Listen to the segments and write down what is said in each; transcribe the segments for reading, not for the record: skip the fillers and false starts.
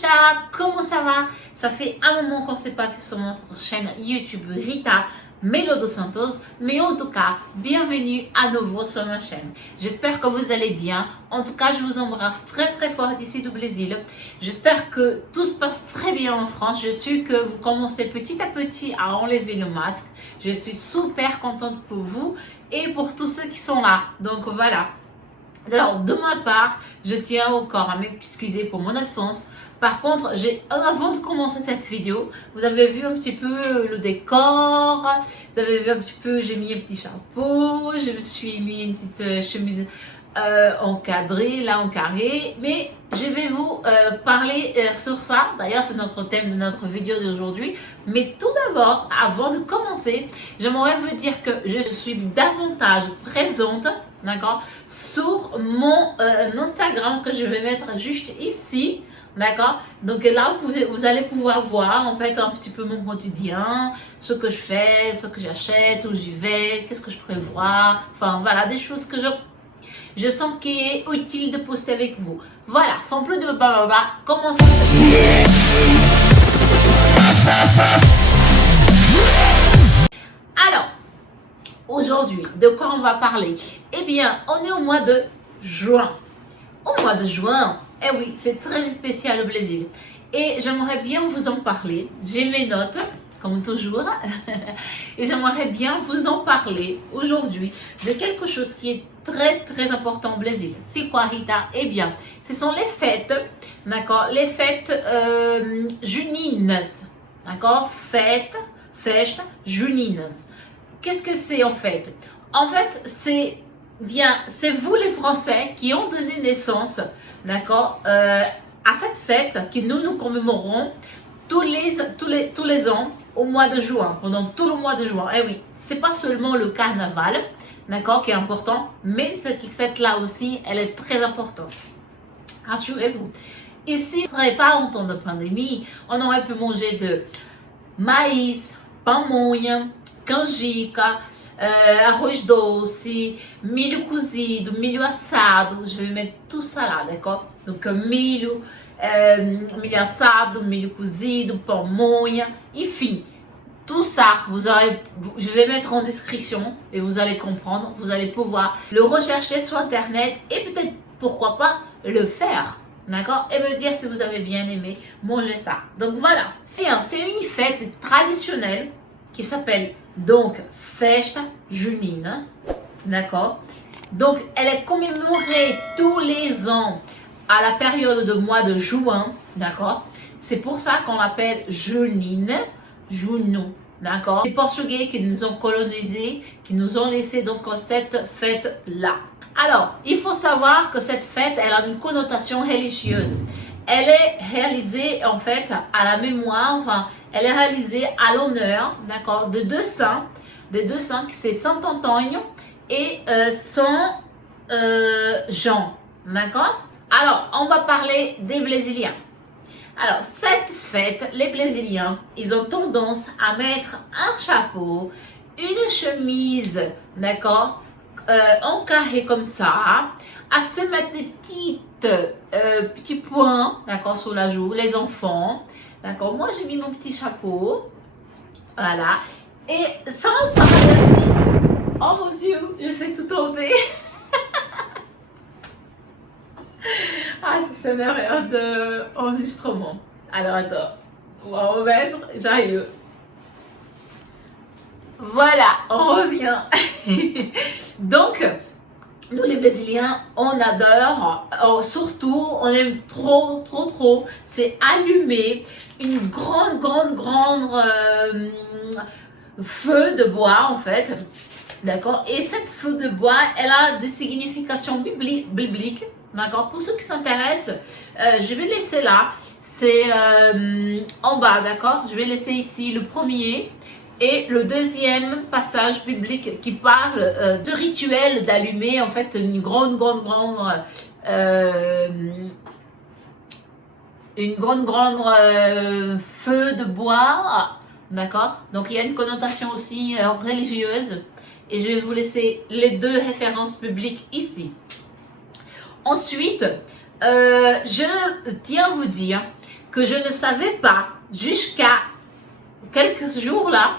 Chats, comment ça va? Ça fait un moment qu'on ne s'est pas vu sur notre chaîne YouTube Rita Melo dos Santos, mais en tout cas, bienvenue à nouveau sur ma chaîne. J'espère que vous allez bien. En tout cas, je vous embrasse très fort d'ici du Brésil. J'espère que tout se passe très bien en France. Je suis que vous commencez petit à petit à enlever le masque. Je suis super contente pour vous et pour tous ceux qui sont là. Donc voilà. Alors, de ma part, je tiens encore à m'excuser pour mon absence. Par contre, avant de commencer cette vidéo, vous avez vu un petit peu le décor, vous avez vu un petit peu, j'ai mis un petit chapeau, je me suis mis une petite chemise encadrée, là en carré, mais je vais vous parler sur ça. D'ailleurs, c'est notre thème de notre vidéo d'aujourd'hui. Mais tout d'abord, avant de commencer, j'aimerais vous dire que je suis davantage présente, d'accord, sur mon Instagram que je vais mettre juste ici. D'accord? Donc là, vous allez pouvoir voir en fait un petit peu mon quotidien, ce que je fais, ce que j'achète, où j'y vais, qu'est-ce que je prévois. Enfin voilà, des choses que je sens qu'il est utile de poster avec vous. Voilà, sans plus de blablabla, commençons. Alors, aujourd'hui, de quoi on va parler? Eh bien, on est au mois de juin. Au mois de juin, eh oui, c'est très spécial au Brésil. Et j'aimerais bien vous en parler. J'ai mes notes, comme toujours. Et j'aimerais bien vous en parler aujourd'hui de quelque chose qui est très important au Brésil. C'est quoi, Rita? Eh bien, ce sont les fêtes, d'accord? Les fêtes juninas, d'accord? Fêtes juninas. Qu'est-ce que c'est en fait? En fait, c'est vous les Français qui ont donné naissance, d'accord, à cette fête que nous commémorons tous les ans au mois de juin, pendant tout le mois de juin. Eh oui, c'est pas seulement le carnaval, d'accord, qui est important, mais cette fête-là aussi, elle est très importante. Rassurez-vous. Et si ce serait pas en temps de pandémie, on aurait pu manger de maïs, pamonha, canjica, arroz doce, milho cozido, milho assado. Je vais mettre tout ça là, d'accord? Donc milho assado, milho cozido, pamonha, enfim, tout ça, je vais mettre en description et vous allez comprendre, vous allez pouvoir le rechercher sur internet et peut-être, pourquoi pas, le faire. D'accord? Et me dire si vous avez bien aimé manger ça. Donc voilà. Bien, c'est une fête traditionnelle qui s'appelle donc Festa Junina. D'accord? Donc elle est commémorée tous les ans à la période de mois de juin. D'accord? C'est pour ça qu'on l'appelle Junina, Juno. D'accord? Les Portugais qui nous ont colonisés, qui nous ont laissé donc cette fête-là. Alors, il faut savoir que cette fête, elle a une connotation religieuse. Elle est réalisée en fait à la mémoire, enfin, elle est réalisée à l'honneur, d'accord, de deux saints, c'est Saint Antonio et Saint Jean, d'accord? Alors, on va parler des Brésiliens. Alors, cette fête, les Brésiliens, ils ont tendance à mettre un chapeau, une chemise, d'accord, en carré comme ça, à se mettre des petits points, d'accord, sur la joue, les enfants, d'accord. Moi, j'ai mis mon petit chapeau, voilà, et ça on parle aussi. Oh mon Dieu, je fais tout tomber. Ah, c'est une erreur d'enregistrement. Alors, attends, on va remettre, j'arrive. Voilà, on revient. Donc, nous les Brésiliens, on adore, surtout, on aime trop, c'est allumer une grande feu de bois en fait, d'accord. Et cette feu de bois, elle a des significations bibliques, d'accord. Pour ceux qui s'intéressent, je vais laisser là, c'est en bas, d'accord. Je vais laisser ici le premier. Et le deuxième passage biblique qui parle de rituel d'allumer en fait une grande feu de bois, d'accord. Donc il y a une connotation aussi religieuse et je vais vous laisser les deux références bibliques ici. Ensuite, je tiens à vous dire que je ne savais pas jusqu'à quelques jours là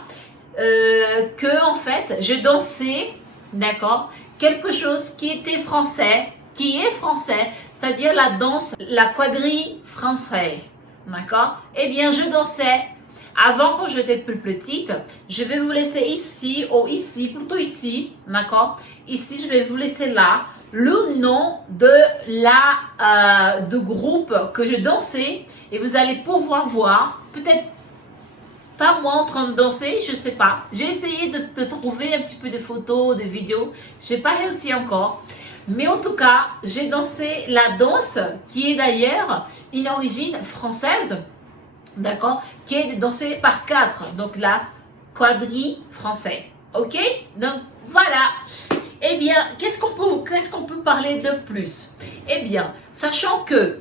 que en fait je dansais, d'accord, quelque chose qui était français, qui est français, c'est-à-dire la danse, la quadrille française, d'accord. Eh bien, je dansais avant quand j'étais plus petite. Je vais vous laisser ici, ou ici, plutôt ici, d'accord. Ici, je vais vous laisser là le nom de de groupe que je dansais et vous allez pouvoir voir, peut-être pas moi en train de danser, je sais pas. J'ai essayé de trouver un petit peu de photos, de vidéos, j'ai pas réussi encore. Mais en tout cas, j'ai dansé la danse qui est d'ailleurs une origine française, d'accord, qui est dansée par 4, donc la quadrille française, ok. Donc voilà. Eh bien, qu'est-ce qu'on peut parler de plus? Eh bien, sachant que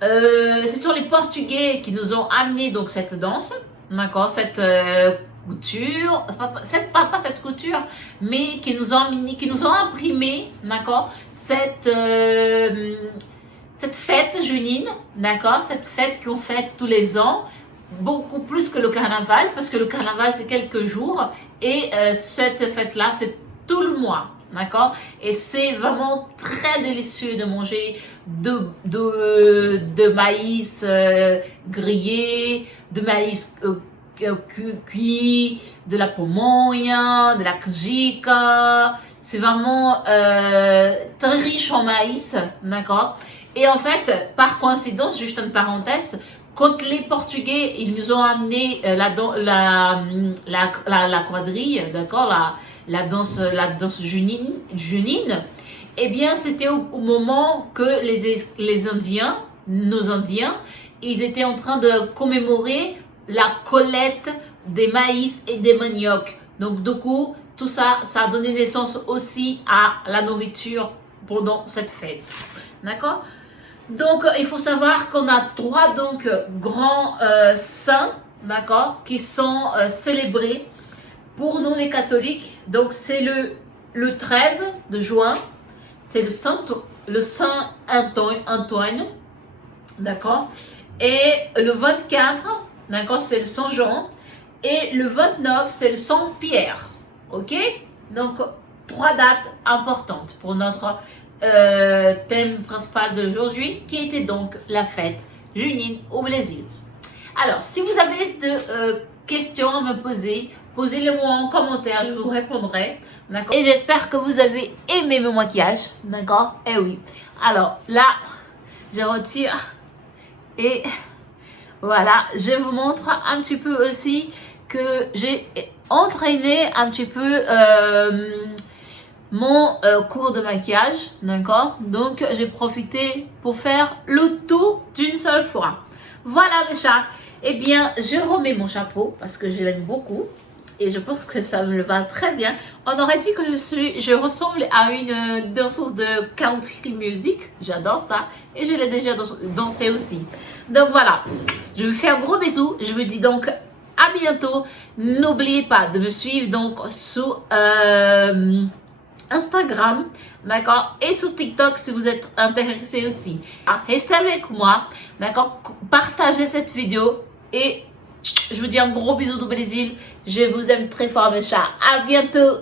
ce sont les Portugais qui nous ont amené donc cette danse, d'accord, cette couture, pas cette couture, mais qui nous ont imprimé, d'accord, cette fête junine, d'accord, cette fête qu'on fête tous les ans, beaucoup plus que le carnaval, parce que le carnaval c'est quelques jours et cette fête-là c'est tout le mois, d'accord, et c'est vraiment très délicieux de manger de maïs grillé, de maïs cuit, de la pamonha, de la canjica. C'est vraiment très riche en maïs, d'accord. Et en fait, par coïncidence, juste une parenthèse, quand les Portugais ils nous ont amené la quadrille, d'accord, la danse junine, eh bien c'était au moment que les Indiens, nos Indiens, ils étaient en train de commémorer la collecte des maïs et des maniocs. Donc du coup, tout ça, ça a donné naissance aussi à la nourriture pendant cette fête. D'accord? Donc il faut savoir qu'on a 3 donc grands saints, d'accord, qui sont célébrés pour nous les catholiques. Donc c'est le 13 de juin, c'est le Saint Antoine, d'accord, et le 24, d'accord, c'est le Saint Jean, et le 29 c'est le Saint Pierre, ok. Donc 3 dates importantes pour notre thème principal d'aujourd'hui, qui était donc la fête junine au Brésil. Alors si vous avez de questions à me poser, posez-les-moi en commentaire, je vous répondrai, d'accord. Et j'espère que vous avez aimé mon maquillage, d'accord. Eh oui, alors là je retire et voilà, je vous montre un petit peu aussi que j'ai entraîné un petit peu mon cours de maquillage, d'accord. Donc j'ai profité pour faire le tout d'une seule fois. Voilà mes chats. Eh bien, je remets mon chapeau parce que je l'aime beaucoup et je pense que ça me va très bien. On aurait dit que je ressemble à une danseuse de country music. J'adore ça et je l'ai déjà dansé aussi. Donc voilà, je vous fais un gros bisou. Je vous dis donc à bientôt. N'oubliez pas de me suivre donc sur Instagram, d'accord, et sur TikTok si vous êtes intéressé aussi. Restez avec moi, d'accord, partagez cette vidéo et je vous dis un gros bisou du Brésil. Je vous aime très fort mes chats. À bientôt.